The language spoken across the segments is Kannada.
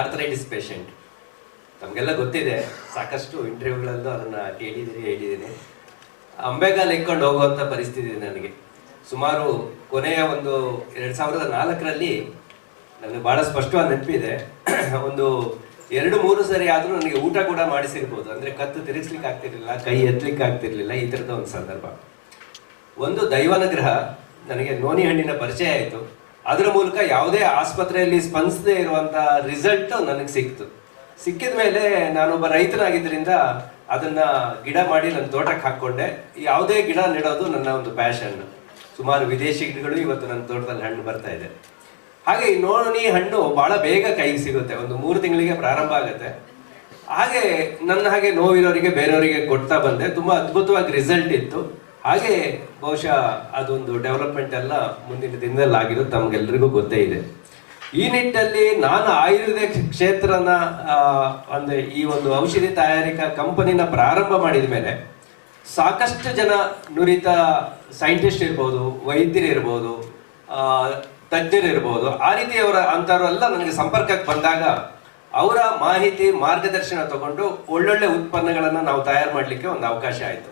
ಆರ್ಥರೈಟಿಸ್ ಪೇಷಂಟ್ ನಮಗೆಲ್ಲ ಗೊತ್ತಿದೆ, ಸಾಕಷ್ಟು ಇಂಟರ್ವ್ಯೂಗಳಲ್ಲೂ ಅದನ್ನು ಕೇಳಿದ್ದೀನಿ, ಹೇಳಿದ್ದೀನಿ. ಅಂಬೆಗಾಲ್ ಇಕ್ಕೊಂಡು ಹೋಗುವಂಥ ಪರಿಸ್ಥಿತಿ ಇದೆ ನನಗೆ. ಸುಮಾರು ಕೊನೆಯ ಒಂದು ಎರಡು ಸಾವಿರದ ನಾಲ್ಕರಲ್ಲಿ ನನಗೆ ಭಾಳ ಸ್ಪಷ್ಟವಾದ ನೆನಪಿದೆ. ಒಂದು ಎರಡು, ಮೂರು ಸರಿ ಆದರೂ ನನಗೆ ಊಟ ಕೂಡ ಮಾಡಿಸಿರ್ಬೋದು. ಅಂದರೆ ಕತ್ತು ತಿರುಗಿಸ್ಲಿಕ್ಕೆ ಆಗ್ತಿರ್ಲಿಲ್ಲ, ಕೈ ಎತ್ತಲಿಕ್ಕೆ ಆಗ್ತಿರ್ಲಿಲ್ಲ, ಈ ಥರದ ಒಂದು ಸಂದರ್ಭ. ಒಂದು ದೈವಾನುಗ್ರಹ, ನನಗೆ ನೋನಿ ಹಣ್ಣಿನ ಪರಿಚಯ ಆಯಿತು. ಅದರ ಮೂಲಕ ಯಾವುದೇ ಆಸ್ಪತ್ರೆಯಲ್ಲಿ ಸ್ಪಂದಿಸದೆ ಇರುವಂತ ರಿಸಲ್ಟ್ ನನಗೆ ಸಿಕ್ತು. ಸಿಕ್ಕಿದ ಮೇಲೆ ನಾನೊಬ್ಬ ರೈತನಾಗಿದ್ದರಿಂದ ಅದನ್ನ ಗಿಡ ಮಾಡಿ ನನ್ನ ತೋಟಕ್ಕೆ ಹಾಕೊಂಡೆ ಯಾವುದೇ ಗಿಡ ನೆಡೋದು ನನ್ನ ಒಂದು ಪ್ಯಾಷನ್ ಸುಮಾರು ವಿದೇಶಿ ಗಿಡಗಳು ಇವತ್ತು ನನ್ನ ತೋಟದಲ್ಲಿ ಹಣ್ಣು ಬರ್ತಾ ಇದೆ. ಹಾಗೆ ಈ ನೋಣಿ ಹಣ್ಣು ಬಹಳ ಬೇಗ ಕೈಗೆ ಸಿಗುತ್ತೆ. ಒಂದು ಮೂರು ತಿಂಗಳಿಗೆ ಪ್ರಾರಂಭ ಆಗುತ್ತೆ. ಹಾಗೆ ನನ್ನ ಹಾಗೆ ನೋವಿರೋರಿಗೆ, ಬೇರೆಯವರಿಗೆ ಕೊಡ್ತಾ ಬಂದೆ. ತುಂಬಾ ಅದ್ಭುತವಾಗಿ ರಿಸಲ್ಟ್ ಇತ್ತು. ಹಾಗೆ ಬಹುಶಃ ಅದೊಂದು ಡೆವಲಪ್ಮೆಂಟ್ ಎಲ್ಲ ಮುಂದಿನ ದಿನದಲ್ಲಿ ಆಗಿರೋದು ತಮಗೆಲ್ಲರಿಗೂ ಗೊತ್ತೇ ಇದೆ. ಈ ನಿಟ್ಟಲ್ಲಿ ನಾನು ಆಯುರ್ವೇದ ಕ್ಷೇತ್ರನ ಅಂದರೆ ಈ ಒಂದು ಔಷಧಿ ತಯಾರಿಕಾ ಕಂಪನಿನ ಪ್ರಾರಂಭ ಮಾಡಿದ ಮೇಲೆ ಸಾಕಷ್ಟು ಜನ ನುರಿತ ಸೈಂಟಿಸ್ಟ್ ಇರ್ಬೋದು ವೈದ್ಯರಿರ್ಬೋದು ತಜ್ಞರಿರ್ಬೋದು ಆ ರೀತಿಯವರ ಅಂಥವರೆಲ್ಲ ನನಗೆ ಸಂಪರ್ಕಕ್ಕೆ ಬಂದಾಗ ಅವರ ಮಾಹಿತಿ, ಮಾರ್ಗದರ್ಶನ ತಗೊಂಡು ಒಳ್ಳೊಳ್ಳೆ ಉತ್ಪನ್ನಗಳನ್ನು ನಾವು ತಯಾರು ಮಾಡಲಿಕ್ಕೆ ಒಂದು ಅವಕಾಶ ಆಯಿತು.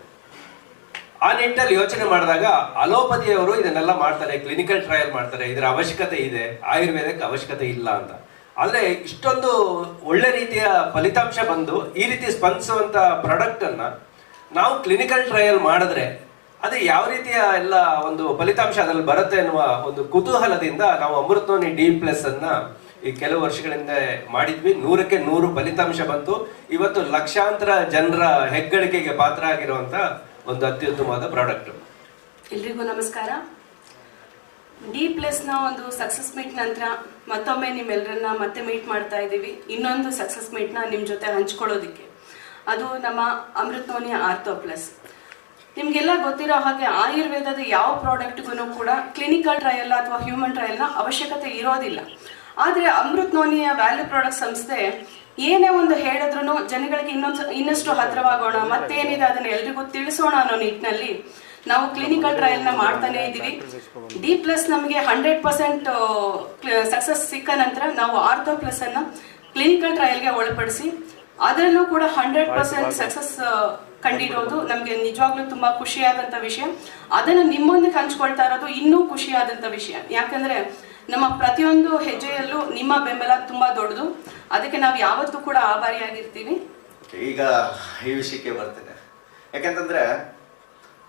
ಆ ನಿಟ್ಟಲ್ಲಿ ಯೋಚನೆ ಮಾಡಿದಾಗ ಅಲೋಪತಿಯವರು ಇದನ್ನೆಲ್ಲ ಮಾಡ್ತಾರೆ ಕ್ಲಿನಿಕಲ್ ಟ್ರಯಲ್ ಮಾಡ್ತಾರೆ, ಇದರ ಅವಶ್ಯಕತೆ ಇದೆ, ಆಯುರ್ವೇದಕ್ಕೆ ಅವಶ್ಯಕತೆ ಇಲ್ಲ ಅಂತ. ಆದರೆ ಇಷ್ಟೊಂದು ಒಳ್ಳೆ ರೀತಿಯ ಫಲಿತಾಂಶ ಬಂದು ಈ ರೀತಿ ಸ್ಪಂದಿಸುವಂತ ಪ್ರಾಡಕ್ಟ್ ಅನ್ನ ನಾವು ಕ್ಲಿನಿಕಲ್ ಟ್ರಯಲ್ ಮಾಡಿದ್ರೆ ಅದು ಯಾವ ರೀತಿಯ ಎಲ್ಲ ಒಂದು ಫಲಿತಾಂಶ ಅದರಲ್ಲಿ ಬರುತ್ತೆ ಅನ್ನುವ ಒಂದು ಕುತೂಹಲದಿಂದ ನಾವು ಅಮೃತೋನಿ ಡಿ ಪ್ಲಸ್ ಅನ್ನ ಈ ಕೆಲವು ವರ್ಷಗಳಿಂದ ಮಾಡಿದ್ವಿ. ನೂರಕ್ಕೆ ನೂರು ಫಲಿತಾಂಶ ಬಂತು. ಇವತ್ತು ಲಕ್ಷಾಂತರ ಜನರ ಹೆಗ್ಗಳಿಕೆಗೆ ಪಾತ್ರ ಆಗಿರುವಂತ ಒಂದು ಅತ್ಯುತ್ತಮವಾದ ಪ್ರಾಡಕ್ಟ್. ಎಲ್ರಿಗೂ ನಮಸ್ಕಾರ. ಡಿ ಪ್ಲಸ್ನ ಒಂದು ಸಕ್ಸಸ್ ಮೀಟ್ ನಂತರ ಮತ್ತೊಮ್ಮೆ ನಿಮ್ಮೆಲ್ಲರನ್ನ ಮತ್ತೆ ಮೀಟ್ ಮಾಡ್ತಾ ಇದ್ದೀವಿ. ಇನ್ನೊಂದು ಸಕ್ಸಸ್ ಮೀಟ್ನ ನಿಮ್ಮ ಜೊತೆ ಹಂಚ್ಕೊಳ್ಳೋದಿಕ್ಕೆ. ಅದು ನಮ್ಮ ಅಮೃತೋನಿ ಆರ್ಥೋ ಪ್ಲಸ್ ನಿಮಗೆಲ್ಲ ಗೊತ್ತಿರೋ ಹಾಗೆ ಆಯುರ್ವೇದದ ಯಾವ ಪ್ರಾಡಕ್ಟ್ಗೂ ಕೂಡ ಕ್ಲಿನಿಕಲ್ ಟ್ರಯಲ್ ಅಥವಾ ಹ್ಯೂಮನ್ ಟ್ರಯಲ್ನ ಅವಶ್ಯಕತೆ ಇರೋದಿಲ್ಲ. ಆದರೆ ಅಮೃತ್ ನೋನಿಯ ವ್ಯಾಲ್ಯೂ ಪ್ರಾಡಕ್ಟ್ ಸಂಸ್ಥೆ ಏನೇ ಒಂದು ಹೇಳಿದ್ರು ಜನಗಳಿಗೆ ಇನ್ನೊಂದು ಇನ್ನಷ್ಟು ಹತ್ರವಾಗೋಣ ಮತ್ತೇನಿದೆ ಅದನ್ನ ಎಲ್ರಿಗೂ ತಿಳಿಸೋಣ ಅನ್ನೋ ನಿಟ್ಟಿನಲ್ಲಿ ನಾವು ಕ್ಲಿನಿಕಲ್ ಟ್ರಯಲ್ನ ಮಾಡ್ತಾನೆ ಇದ್ದೀವಿ. ಡಿ ಪ್ಲಸ್ ನಮಗೆ ಹಂಡ್ರೆಡ್ ಪರ್ಸೆಂಟ್ ಸಕ್ಸಸ್ ಸಿಕ್ಕ ನಂತರ ನಾವು ಆರ್ಥೋ ಪ್ಲಸ್ ಅನ್ನ ಕ್ಲಿನಿಕಲ್ ಟ್ರಯಲ್ಗೆ ಒಳಪಡಿಸಿ ಅದರಲ್ಲೂ ಕೂಡ ಹಂಡ್ರೆಡ್ ಪರ್ಸೆಂಟ್ ಸಕ್ಸಸ್ ಕಂಡಿರೋದು. ನಮಗೆ ನಿಜವಾಗ್ಲೂ ತುಂಬಾ ಖುಷಿಯಾದಂತ ವಿಷಯ. ಅದನ್ನು ನಿಮ್ಮೊಂದಿಗೆ ಹಂಚ್ಕೊಳ್ತಾ ಇರೋದು ಇನ್ನೂ ಖುಷಿಯಾದಂತ ವಿಷಯ. ಯಾಕಂದ್ರೆ ನಮ್ಮ ಪ್ರತಿಯೊಂದು ಹೆಜ್ಜೆಯಲ್ಲೂ ನಿಮ್ಮ ಬೆಂಬಲ ತುಂಬಾ ದೊಡ್ಡದು. ಅದಕ್ಕೆ ನಾವು ಯಾವತ್ತೂ ಕೂಡ ಆಭಾರಿಯಾಗಿರ್ತೀವಿ. ಈಗ ಈ ವಿಷಯಕ್ಕೆ ಬರ್ತೇನೆ. ಯಾಕೆಂತಂದ್ರೆ,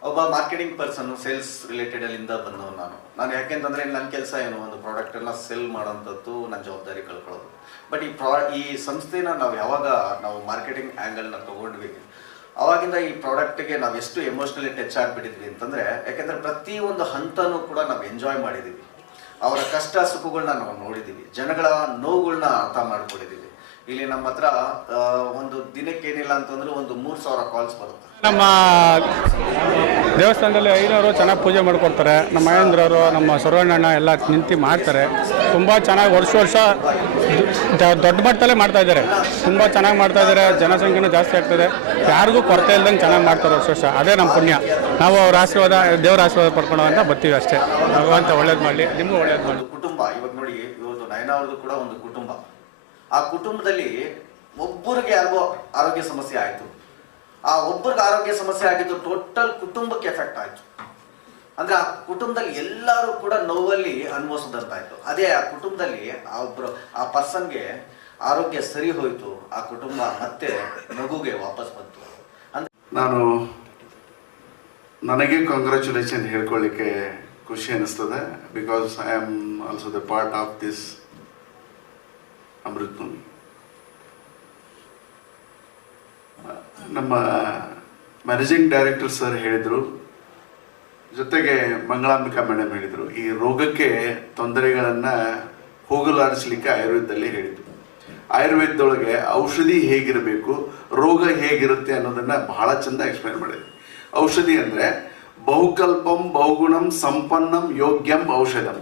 ಒಬ್ಬ ಮಾರ್ಕೆಟಿಂಗ್ ಪರ್ಸನ್ ಸೇಲ್ಸ್ ರಿಲೇಟೆಡ್ ಅಲ್ಲಿಂದ ಬಂದವ್ ನಾನು. ನಾನು ಯಾಕೆಂತಂದ್ರೆ ನನ್ನ ಕೆಲಸ ಏನು? ಒಂದು ಪ್ರಾಡಕ್ಟ್ ಎಲ್ಲ ಸೆಲ್ ಮಾಡೋಂಥದ್ದು ನನ್ನ ಜವಾಬ್ದಾರಿ ಕಳ್ಕೊಳ್ಳೋದು. ಬಟ್ ಈ ಪ್ರಾ ಈ ಸಂಸ್ಥೆನ ನಾವು ಯಾವಾಗ ನಾವು ಮಾರ್ಕೆಟಿಂಗ್ ಆ್ಯಂಗಲ್ನ ತಗೊಂಡ್ವಿ? ಅವಾಗಿಂದ ಈ ಪ್ರಾಡಕ್ಟ್ಗೆ ನಾವು ಎಷ್ಟು ಎಮೋಷ್ನಲಿ ಟಚ್ ಆಗಿಬಿಟ್ಟಿದ್ವಿ ಅಂತಂದರೆ, ಯಾಕೆಂದರೆ ಪ್ರತಿಯೊಂದು ಹಂತನೂ ಕೂಡ ನಾವು ಎಂಜಾಯ್ ಮಾಡಿದ್ದೀವಿ ಅವರ ಕಷ್ಟ ಸುಖಗಳನ್ನ ನಾವು ನೋಡಿದ್ದೀವಿ ಜನಗಳ ನೋವುಗಳನ್ನ ಅರ್ಥ ಮಾಡ್ಕೊಂಡಿದ್ದೀವಿ ಇಲ್ಲಿ ನಮ್ಮ ಹತ್ರ ಒಂದು ದಿನಕ್ಕೆ ಏನಿಲ್ಲ ಅಂತಂದ್ರೆ ಒಂದು ಮೂರ್ ಸಾವಿರ ಕಾಲ್ಸ್ ಬರುತ್ತೆ. ನಮ್ಮ ದೇವಸ್ಥಾನದಲ್ಲಿ ಐನವರು ಚೆನ್ನಾಗಿ ಪೂಜೆ ಮಾಡ್ಕೊಡ್ತಾರೆ. ನಮ್ಮ ಮಹೇಂದ್ರವರು ನಮ್ಮ ಸರ್ವಣ್ಣ ಎಲ್ಲ ನಿಂತು ಮಾಡ್ತಾರೆ. ತುಂಬ ಚೆನ್ನಾಗಿ ವರ್ಷ ವರ್ಷ ದೊಡ್ಡ ಮಟ್ಟದಲ್ಲೇ ಮಾಡ್ತಾ ಇದ್ದಾರೆ. ತುಂಬ ಚೆನ್ನಾಗಿ ಮಾಡ್ತಾ ಇದ್ದಾರೆ. ಜನಸಂಖ್ಯೆನೂ ಜಾಸ್ತಿ ಆಗ್ತದೆ ಯಾರಿಗೂ ಕೊರತೆ ಇಲ್ದಂಗೆ ಚೆನ್ನಾಗಿ ಮಾಡ್ತಾರೆ ವರ್ಷ ವರ್ಷ. ಅದೇ ನಮ್ಮ ಪುಣ್ಯ. ನಾವು ಅವ್ರ ಆಶೀರ್ವಾದ ದೇವರ ಆಶೀರ್ವಾದ ಪಡ್ಕೊಳ್ಳೋ ಅಂತ ಬರ್ತೀವಿ ಅಷ್ಟೇ. ಭಗವಂತ ಒಳ್ಳೇದು ಮಾಡಲಿ ನಿಮಗೂ ಒಳ್ಳೇದು ಮಾಡಿ ಒಂದು ಕುಟುಂಬ ಇವಾಗ ನೋಡಿ ಇವತ್ತು ನಯನ ಅವ್ರದ್ದು ಕೂಡ ಒಂದು ಕುಟುಂಬ. ಆ ಕುಟುಂಬದಲ್ಲಿ ಒಬ್ಬರಿಗೆ ಯಾರಿಗೋ ಆರೋಗ್ಯ ಸಮಸ್ಯೆ ಆಯಿತು. ಆ ಒಬ್ಬರಿಗೆ ಆರೋಗ್ಯ ಸಮಸ್ಯೆ ಆಗಿದ್ದು ಟೋಟಲ್ ಕುಟುಂಬಕ್ಕೆ ಎಫೆಕ್ಟ್ ಆಯ್ತು. ಅಂದ್ರೆ ಆ ಕುಟುಂಬದಲ್ಲಿ ಎಲ್ಲರೂ ಕೂಡ ನೋವಲ್ಲಿ ಅನುಭವಿಸದಂತಾಯ್ತು. ಅದೇ ಆ ಕುಟುಂಬದಲ್ಲಿ ಆ ಒಬ್ಬರು ಆ ಪರ್ಸನ್ಗೆ ಆರೋಗ್ಯ ಸರಿ ಹೋಯಿತು ಆ ಕುಟುಂಬ ಮತ್ತೆ ನಗುಗೆ ವಾಪಸ್ ಬಂತು. ಅಂದ್ರೆ ನಾನು ನನಗೆ ಕಂಗ್ರ್ಯಾಚುಲೇಷನ್ ಹೇಳ್ಕೊಳ್ಳಿಕ್ಕೆ ಖುಷಿ ಅನಿಸ್ತದೆ because I am also the part of this Amrit Bhoomi. ನಮ್ಮ ಮ್ಯಾನೇಜಿಂಗ್ ಡೈರೆಕ್ಟರ್ ಸರ್ ಹೇಳಿದರು, ಜೊತೆಗೆ ಮಂಗಳಾಂಬಿಕಾ ಮೇಡಮ್ ಹೇಳಿದರು, ಈ ರೋಗಕ್ಕೆ ತೊಂದರೆಗಳನ್ನು ಹೋಗಲಾಡಿಸ್ಲಿಕ್ಕೆ ಆಯುರ್ವೇದದಲ್ಲಿ ಹೇಳಿದರು. ಆಯುರ್ವೇದದೊಳಗೆ ಔಷಧಿ ಹೇಗಿರಬೇಕು, ರೋಗ ಹೇಗಿರುತ್ತೆ ಅನ್ನೋದನ್ನು ಬಹಳ ಚೆಂದ ಎಕ್ಸ್ಪ್ಲೈನ್ ಮಾಡಿದೆ ಔಷಧಿ ಅಂದ್ರೆ ಬಹುಕಲ್ಪಂ, ಬಹುಗುಣಂ, ಸಂಪನ್ನಂ, ಯೋಗ್ಯಂ, ಔಷಧಂ.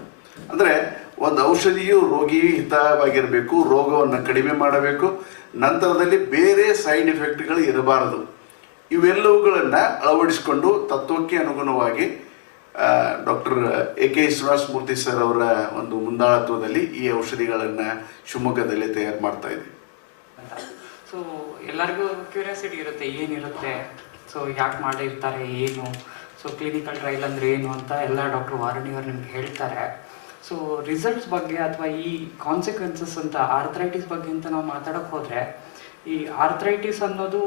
ಅಂದ್ರೆ ಒಂದು ಔಷಧಿಯು ರೋಗಿ ಹಿತವಾಗಿರಬೇಕು, ರೋಗವನ್ನು ಕಡಿಮೆ ಮಾಡಬೇಕು, ನಂತರದಲ್ಲಿ ಬೇರೆ ಸೈಡ್ ಎಫೆಕ್ಟ್ಗಳು ಇರಬಾರದು. ಇವೆಲ್ಲವುಗಳನ್ನು ಅಳವಡಿಸಿಕೊಂಡು ತತ್ವಕ್ಕೆ ಅನುಗುಣವಾಗಿ doctor A K Murthy sir ಅವರ ಒಂದು ಮುಂದಾಳತ್ವದಲ್ಲಿ ಈ ಔಷಧಿಗಳನ್ನು ಶಿವಮೊಗ್ಗದಲ್ಲಿ ತಯಾರು ಮಾಡ್ತಾ ಇದ್ವಿ. ಸೊ ಎಲ್ಲರಿಗೂ ಕ್ಯೂರಿಯಾಸಿಟಿ ಇರುತ್ತೆ, ಏನಿರುತ್ತೆ? ಸೊ ಯಾಕೆ ಮಾಡಿರ್ತಾರೆ, ಏನು? ಸೊ ಕ್ಲಿನಿಕಲ್ ಟ್ರಯಲ್ ಅಂದರೆ ಏನು ಅಂತ ಎಲ್ಲ ಡಾಕ್ಟರ್ ವಾರಣಿಯವರು ನಿಮ್ಗೆ ಹೇಳ್ತಾರೆ. ಸೊ ರಿಸಲ್ಟ್ಸ್ ಬಗ್ಗೆ ಅಥವಾ ಈ ಕಾನ್ಸಿಕ್ವೆನ್ಸಸ್ ಅಂತ ಆರ್ಥ್ರೈಟಿಸ್ ಬಗ್ಗೆ ಅಂತ ನಾವು ಮಾತಾಡೋಕೆ ಹೋದರೆ, ಈ ಆರ್ಥ್ರೈಟಿಸ್ ಅನ್ನೋದು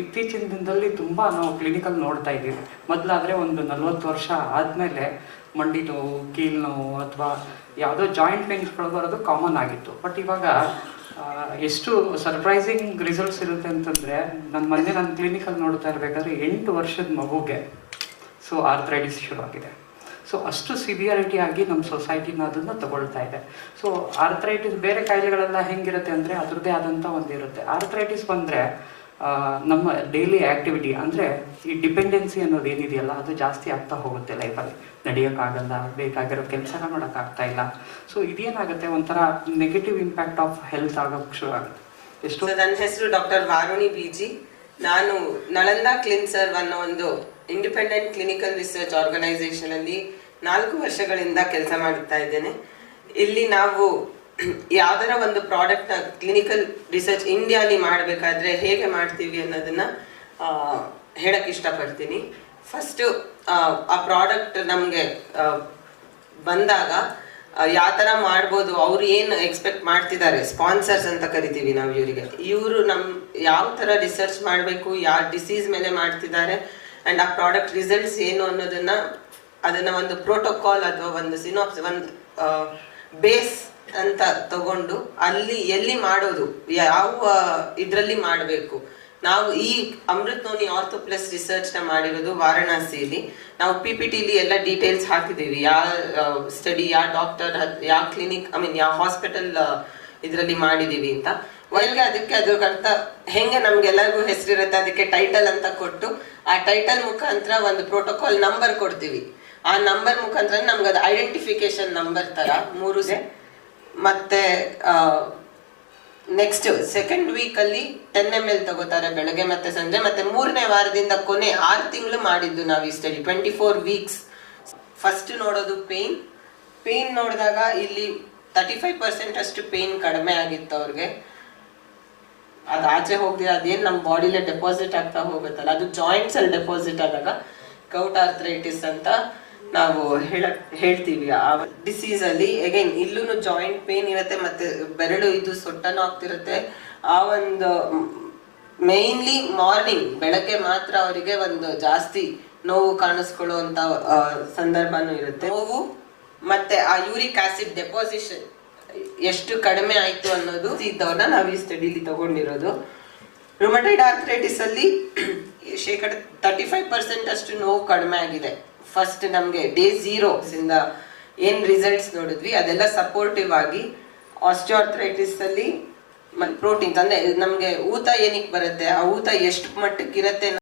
ಇತ್ತೀಚಿನ ದಿನದಲ್ಲಿ ತುಂಬ ನಾವು ಕ್ಲಿನಿಕಲ್ ನೋಡ್ತಾ ಇದ್ದೀವಿ. ಮೊದಲಾದರೆ ಒಂದು ನಲ್ವತ್ತು ವರ್ಷ ಆದಮೇಲೆ ಮಂಡಿ ನೋವು ಕೀಲ್ ನೋವು ಅಥವಾ ಯಾವುದೋ ಜಾಯಿಂಟ್ ಪೇನ್ಸ್ಗಳು ಬರೋದು ಕಾಮನ್ ಆಗಿತ್ತು. ಬಟ್ ಇವಾಗ ಎಷ್ಟು ಸರ್ಪ್ರೈಸಿಂಗ್ ರಿಸಲ್ಟ್ಸ್ ಇರುತ್ತೆ ಅಂತಂದರೆ ನನ್ನ ಮೊನ್ನೆ ನಾನು ಕ್ಲಿನಿಕಲ್ಲಿ ನೋಡ್ತಾ ಇರಬೇಕಾದ್ರೆ ಎಂಟು ವರ್ಷದ ಮಗುಗೆ ಸೊ ಆರ್ಥ್ರೈಟಿಸ್ ಶುರುವಾಗಿದೆ. ಸೊ ಅಷ್ಟು ಸಿವಿಯರಿಟಿ ಆಗಿ ನಮ್ಮ ಸೊಸೈಟಿನ ಅದನ್ನು ತಗೊಳ್ತಾ ಇದೆ. ಸೊ ಆರ್ಥ್ರೈಟಿಸ್ ಬೇರೆ ಕಾಯಿಲೆಗಳೆಲ್ಲ ಹೆಂಗಿರುತ್ತೆ ಅಂದರೆ ಅದರದ್ದೇ ಆದಂಥ ಒಂದಿರುತ್ತೆ. ಆರ್ಥರೈಟಿಸ್ ಬಂದರೆ ನಮ್ಮ ಡೈಲಿ ಆ್ಯಕ್ಟಿವಿಟಿ ಅಂದರೆ ಈ ಡಿಪೆಂಡೆನ್ಸಿ ಅನ್ನೋದು ಏನಿದೆಯಲ್ಲ, ಅದು ಜಾಸ್ತಿ ಆಗ್ತಾ ಹೋಗುತ್ತೆ ಲೈಫಲ್ಲಿ ನಡೆಯೋಕ್ಕಾಗಲ್ಲ, ಬೇಕಾಗಿರೋ ಕೆಲಸನ ಮಾಡೋಕ್ಕಾಗ್ತಾ ಇಲ್ಲ. ಸೊ ಇದೇನಾಗುತ್ತೆ? ಒಂಥರ ನೆಗೆಟಿವ್ ಇಂಪ್ಯಾಕ್ಟ್ ಆಫ್ ಹೆಲ್ತ್ ಆಗೋಕ್ಕೆ ಶುರು ಆಗುತ್ತೆ. ಎಷ್ಟು? ನನ್ನ ಹೆಸರು ಡಾಕ್ಟರ್ ವಾರುಣಿ ಬಿಜಿ ನಾನು ನಳಂದ ಕ್ಲಿನ್ಸರ್ ಅನ್ನೋ ಒಂದು ಇಂಡಿಪೆಂಡೆಂಟ್ ಕ್ಲಿನಿಕಲ್ ರಿಸರ್ಚ್ ಆರ್ಗನೈಸೇಷನ್ ಅಲ್ಲಿ ನಾಲ್ಕು ವರ್ಷಗಳಿಂದ ಕೆಲಸ ಮಾಡುತ್ತಾ ಇದ್ದೇನೆ. ಇಲ್ಲಿ ನಾವು ಯಾವ್ದಾರ ಒಂದು ಪ್ರಾಡಕ್ಟ್ನ ಕ್ಲಿನಿಕಲ್ ರಿಸರ್ಚ್ ಇಂಡಿಯಾಲಿ ಮಾಡಬೇಕಾದ್ರೆ ಹೇಗೆ ಮಾಡ್ತೀವಿ ಅನ್ನೋದನ್ನ ಹೇಳಕ್ಕೆ ಹೇಳಕ್ ಇಷ್ಟಪಡ್ತೀನಿ. ಫಸ್ಟ್ ಆ ಪ್ರಾಡಕ್ಟ್ ನಮಗೆ ಬಂದಾಗ ಯಾವ ಥರ ಮಾಡ್ಬೋದು, ಅವ್ರು ಏನು ಎಕ್ಸ್ಪೆಕ್ಟ್ ಮಾಡ್ತಿದ್ದಾರೆ ಸ್ಪಾನ್ಸರ್ಸ್ ಅಂತ ಕರಿತೀವಿ ನಾವು ಇವರಿಗೆ. ಇವರು ನಮ್ಮ ಯಾವ ಥರ ರಿಸರ್ಚ್ ಮಾಡಬೇಕು, ಯಾವ ಡಿಸೀಸ್ ಮೇಲೆ ಮಾಡ್ತಿದ್ದಾರೆ ಅಂಡ್ ಆ ಪ್ರಾಡಕ್ಟ್ ರಿಸಲ್ಟ್ಸ್ ಏನು ಅನ್ನೋದನ್ನ, ಅದನ್ನ ಒಂದು ಪ್ರೋಟೋಕಾಲ್ ಅಥವಾ ಒಂದು ಸಿನೋಪ್ಸ್ ಒಂದು ಬೇಸ್ ಅಂತ ತಗೊಂಡು ಅಲ್ಲಿ ಎಲ್ಲಿ ಮಾಡೋದು? ಯಾವ ಇದರಲ್ಲಿ ಮಾಡಬೇಕು? ನಾವು ಈ ಅಮೃತ್ ನೋನಿ ಆರ್ಥೋ ಪ್ಲಸ್ ರಿಸರ್ಚ್ನ ಮಾಡಿರೋದು ವಾರಣಾಸಿಯಲ್ಲಿ. ನಾವು ಪಿ ಪಿ ಟಿಲಿ ಎಲ್ಲ ಡೀಟೇಲ್ಸ್ ಹಾಕಿದೀವಿ ಯಾವ ಸ್ಟಡಿ ಯಾವ ಡಾಕ್ಟರ್ ಯಾವ ಕ್ಲಿನಿಕ್ ಐ ಮೀನ್ ಯಾವ ಹಾಸ್ಪಿಟಲ್ ಇದರಲ್ಲಿ ಮಾಡಿದೀವಿ ಅಂತ. ಒಳಗೆ ಅದಕ್ಕೆ ಅದ್ರ ಅರ್ಥ, ಹೆಂಗೆ ನಮ್ಗೆಲ್ಲರಿಗೂ ಹೆಸರಿರುತ್ತೆ, ಅದಕ್ಕೆ ಟೈಟಲ್ ಅಂತ ಕೊಟ್ಟು, ಆ ಟೈಟಲ್ ಮುಖಾಂತರ ಒಂದು ಪ್ರೋಟೋಕಾಲ್ ನಂಬರ್ ಕೊಡ್ತೀವಿ. ಆ ನಂಬರ್ ಮುಖಾಂತರ ನಮ್ಗೆ ಅದು ಐಡೆಂಟಿಫಿಕೇಶನ್ ನಂಬರ್ ತರ ಮೂರು ಮತ್ತೆ ನೆಕ್ಸ್ಟ್ ಸೆಕೆಂಡ್ ವೀಕ್ ಅಲ್ಲಿ ಟೆನ್ ಎಂ ಎಲ್ ತಗೋತಾರೆ ಬೆಳಗ್ಗೆ ಮತ್ತೆ ಸಂಜೆ ಮತ್ತೆ ಮೂರನೇ ವಾರದಿಂದ ಕೊನೆ ಆರು ತಿಂಗಳು ಮಾಡಿದ್ದು ನಾವು ಈ study twenty four weeks first ನೋಡೋದು ಪೇನ್ ಪೇನ್ ನೋಡಿದಾಗ ಇಲ್ಲಿ ತರ್ಟಿ ಫೈವ್ ಪರ್ಸೆಂಟ್ ಅಷ್ಟು ಪೇನ್ ಕಡಿಮೆ ಆಗಿತ್ತು ಅವ್ರಿಗೆ. ಅದು ಆಚೆ ಹೋಗಿ ಅದೇನು ನಮ್ಮ ಬಾಡಿಲೇ ಡೆಪಾಸಿಟ್ ಆಗ್ತಾ ಹೋಗುತ್ತಲ್ಲ, ಅದು ಜಾಯಿಂಟ್ಸಲ್ಲಿ ಡೆಪಾಸಿಟ್ ಆದಾಗ ಕೌಟ್ ಆರ್ಥರೈಟಿಸ್ ಅಂತ ನಾವು ಹೇಳ, ಹೇಳ್ತೀವಿ. ಆ ಡಿಸೀಸ್ ಅಲ್ಲಿ ಅಗೈನ್ ಇಲ್ಲೂ ಜಾಯಿಂಟ್ ಪೇನ್ ಇರುತ್ತೆ ಮತ್ತೆ ಬೆರಳು ಇದು ಸೊಟ್ಟನೂ ಆಗ್ತಿರುತ್ತೆ. ಆ ಒಂದು ಮೇನ್ಲಿ ಮಾರ್ನಿಂಗ್ ಬೆಳಗ್ಗೆ ಮಾತ್ರ ಅವರಿಗೆ ಒಂದು ಜಾಸ್ತಿ ನೋವು ಕಾಣಿಸ್ಕೊಳ್ಳುವಂತ ಸಂದರ್ಭನೂ ಇರುತ್ತೆ. ನೋವು ಮತ್ತೆ ಆ ಯೂರಿಕ್ ಆಸಿಡ್ ಡೆಪಾಸಿಷನ್ ಎಷ್ಟು ಕಡಿಮೆ ಆಯ್ತು ಅನ್ನೋದು ಇದ್ದವ್ರನ್ನ ನಾವು ಈ ಸ್ಟಡಿಲಿ ತಗೊಂಡಿರೋದು. ರುಮಟೈಡ್ ಆರ್ಥರೈಟಿಸ್ ಅಲ್ಲಿ ಶೇಕಡ ತರ್ಟಿ ಫೈವ್ ಪರ್ಸೆಂಟ್ ಅಷ್ಟು ನೋವು ಕಡಿಮೆ ಆಗಿದೆ. ಫಸ್ಟ್ ನಮಗೆ ಡೇ ಇಂದ ಏನ್ ರಿಸಲ್ಟ್ಸ್ ನೋಡಿದ್ವಿ, ಅದೆಲ್ಲ ಸಪೋರ್ಟಿವ್ ಆಗಿ ಆಸ್ಟಿಯೋಆರ್ಥರೈಟಿಸ್ ಅಲ್ಲಿ ಪ್ರೋಟೀನ್ಸ್ ಅಂದ್ರೆ ನಮ್ಗೆ ಊತ ಏನಕ್ಕೆ ಬರುತ್ತೆ, ಆ ಊತ ಎಷ್ಟು ಮಟ್ಟಕ್ಕೆ ಇರುತ್ತೆ